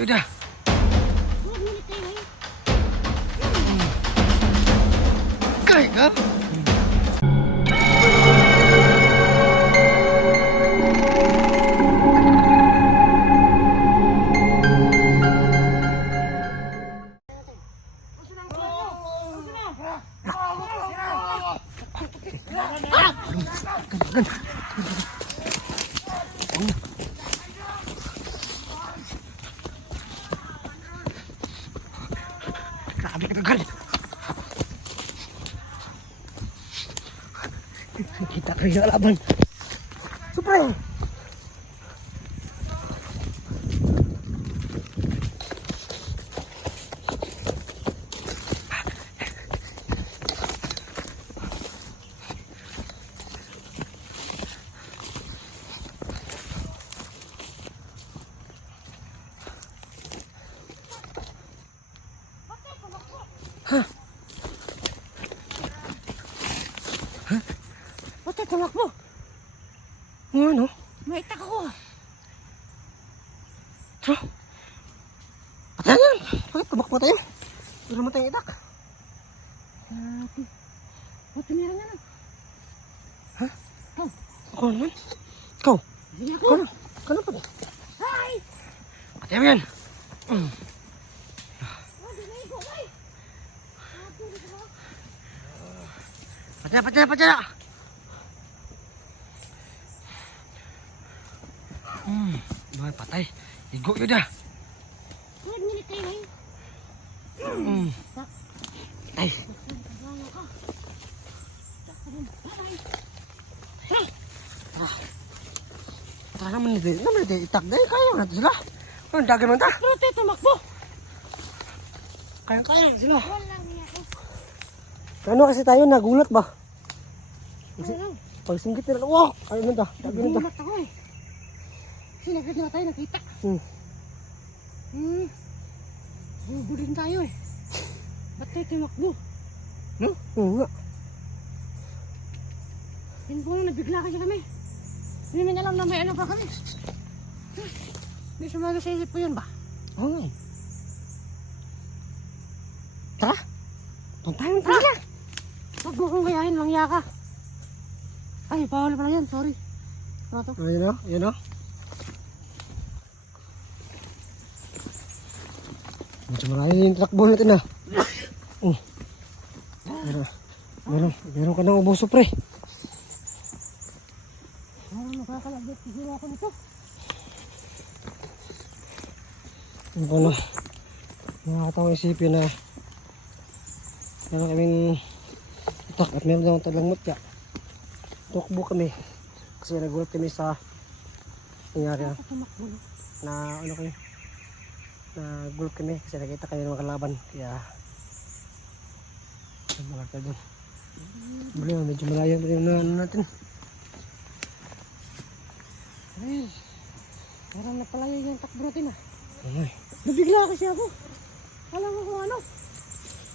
Yaudah. Kay ka? Grabe ka tagal. Kita ko yung laban. Supreme! Hah? Hah? Ba't ay tumakbo? Ano? May itak ako. Tro? Patay yan! Bakit tumakbo tayo? Wala naman tayong itak. Grabe. Ba't tumira na lang? Ha? Ikaw. Ako naman? Ikaw? Hindi ako. Ikaw na? Ikaw na pa ba? Ay! Patay mo yan! Patay na! Bakit patay? Igo yun ah! Huwag nilit kayo eh. Ay! Tara naman nito. Naman nito. Itak dahil kaya natin sila. Ang dagan man ta. Pero tayo tumakbo. Kaya sila. Walang niya ako. Ano kasi tayo nagulat ba? Walang. Pag singgit nila. Wow! Kaya man ta. Dagan man ta. Nagulat ako eh. Sinagad na tayo nakita. Bubo din tayo eh. Ba't tayo tumakbo? No? Oo nga. Yun po nabigla kasi kami. Hindi namin alam na may ano pa kami. Hindi sumaga sa isip ko yun ba? Oo nga eh. Tara! Puntahan tayo. Huwag mo kong gayahin, mangya ka. Ay, bawal pala yan, sorry. Ano to? Ayun o, yun o. Medyo marami yung truck ball natin ah. Meron ka ng ubuso pre. Makakalagit siguro ako nito. Ano ba na? Nakakatawang isipin na meron kaming itak at meron daw talang mutya. Tukbo kami kasi nagulat kami sa nangyari na ano kayo nagulat kami kasi nakita kami ng mga kalaban kaya malaki doon. Medyo malayo na ano natin. Ay, parang napalayo yung takbo natin ah. Ay. Nabigla kasi ako. Alam mo kung ano?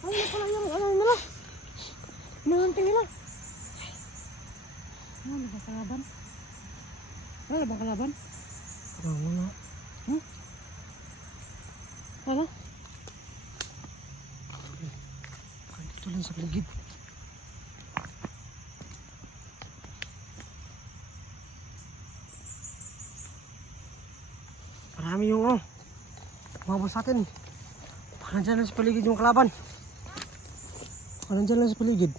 Ano na pala yung ano nila? Hinahunting nila. Ano ba kalaban? Wala ba kalaban? Wala. Ano? Dito lang sa paligid. Marami yung umabot sa atin. Baka nandyan lang sa paligid yung kalaban. Baka nandyan lang sa paligid.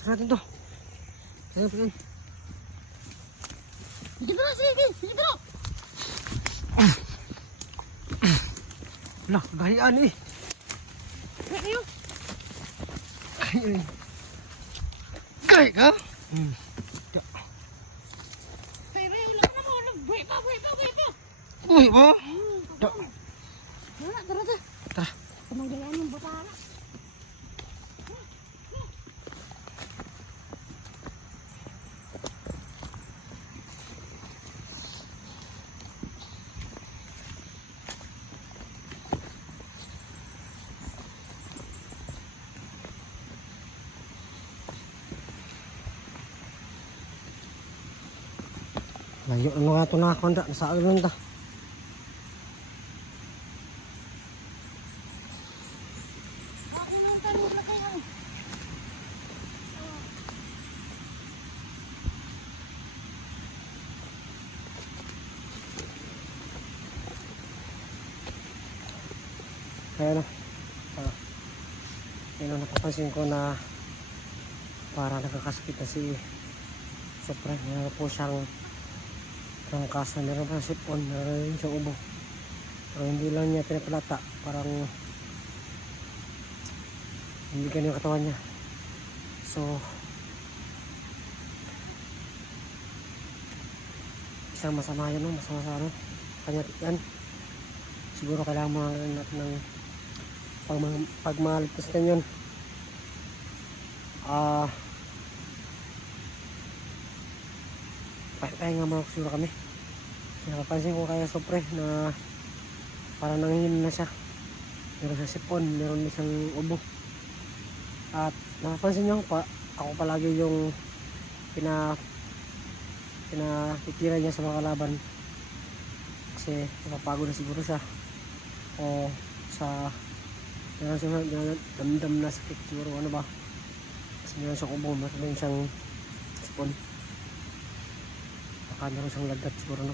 Tara natin to. Tara natin. Sige na, sige. Sige na. Wala, gahian eh. Kayo. Gay ka? Kaya ulang na mo. Buhay pa. Uy ba? Tara. Tara. Kumagayan yung butana. Layo ano nga ito na ako handa. Nasa alon ta. Ako na tayo maglakay ang. Kaya na. Yun ang napapansin ko na para nagkakasakit na si Sopre. Meron po siyang trangkasan, meron pa sipon, meron rin siyang ubo. Pero hindi lang niya pinapalata. Parang hindi ganyan yung katawan niya. So isang masama yan, no? Masama sa ano kanya yan. Siguro kailangan mo natin ng pagmaligtas na yun. Pahinga mga kusura kami. Napapansin ko kaya Sopre na parang nanghihina na siya. Meron sa sipon, meron din siyang ubo. At napapansin niyo pa, ako palagi yung pinatitira niya sa mga kalaban. Kasi napapagod na siguro siya. O sa meron siyang damdam na sakit siguro, ano ba. Kasi meron siyang ubo, meron siyang sipon. Baka meron siyang lagat siguro, no.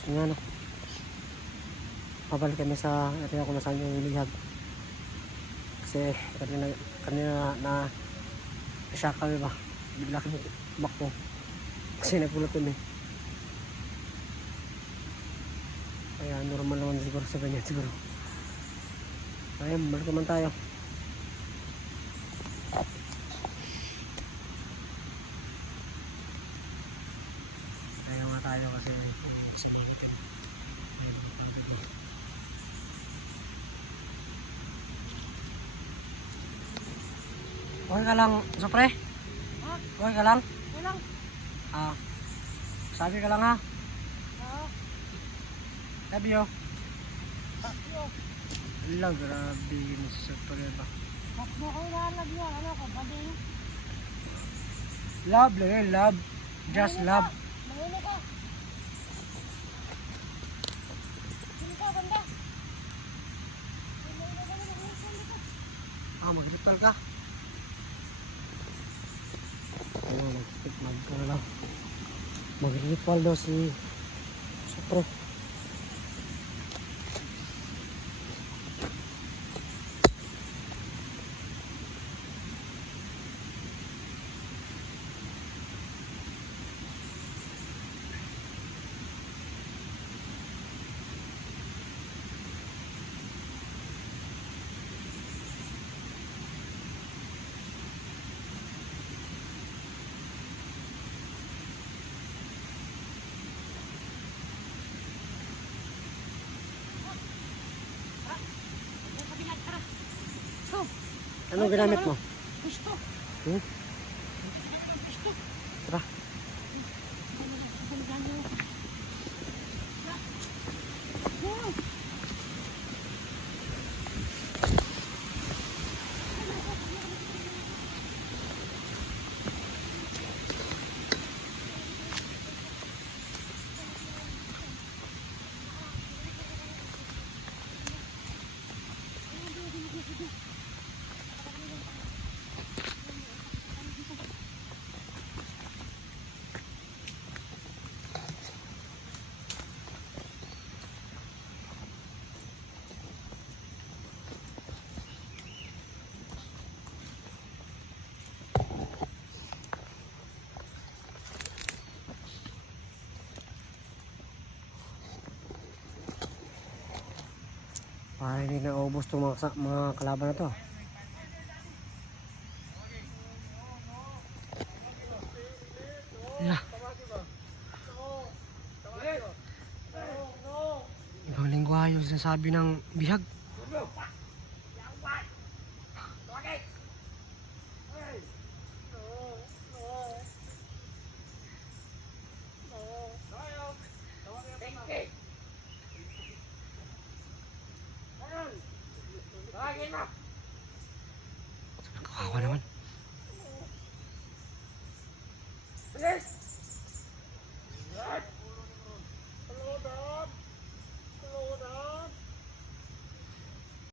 So nga, no. Pabalik kami sa area kung nasaan yung lihag. Kasi kanina na shock kami ba. Bigla kami tumakbo. Kasi nagpulot kami. Kaya normal naman siguro sa ganyan siguro. Ayun, balik naman tayo. Ayaw nga tayo kasi sama natin. Okay ka lang, Sopre? Ha? Okay ka lang? Walang. Sabi ka lang ha? Oo. Love you. Yo. Ala, grabe mo si Sopre ba? Bakit mo kayo nakalab yan? Ano ko? Bading? Love lang yun, love. Just love. Mahuli ka. Sino ka, banda? Mag-ritual ka? Ayun, mag-ritual daw si Sopre. Anong ginamit mo? Gusto. Hmm? Gusto. Tara. Para hindi na ubos itong mga kalaban na to. Ala. Ibang lingwahe yung sinasabi ng bihag. Tawagin mo. Kawawa naman. Bilis.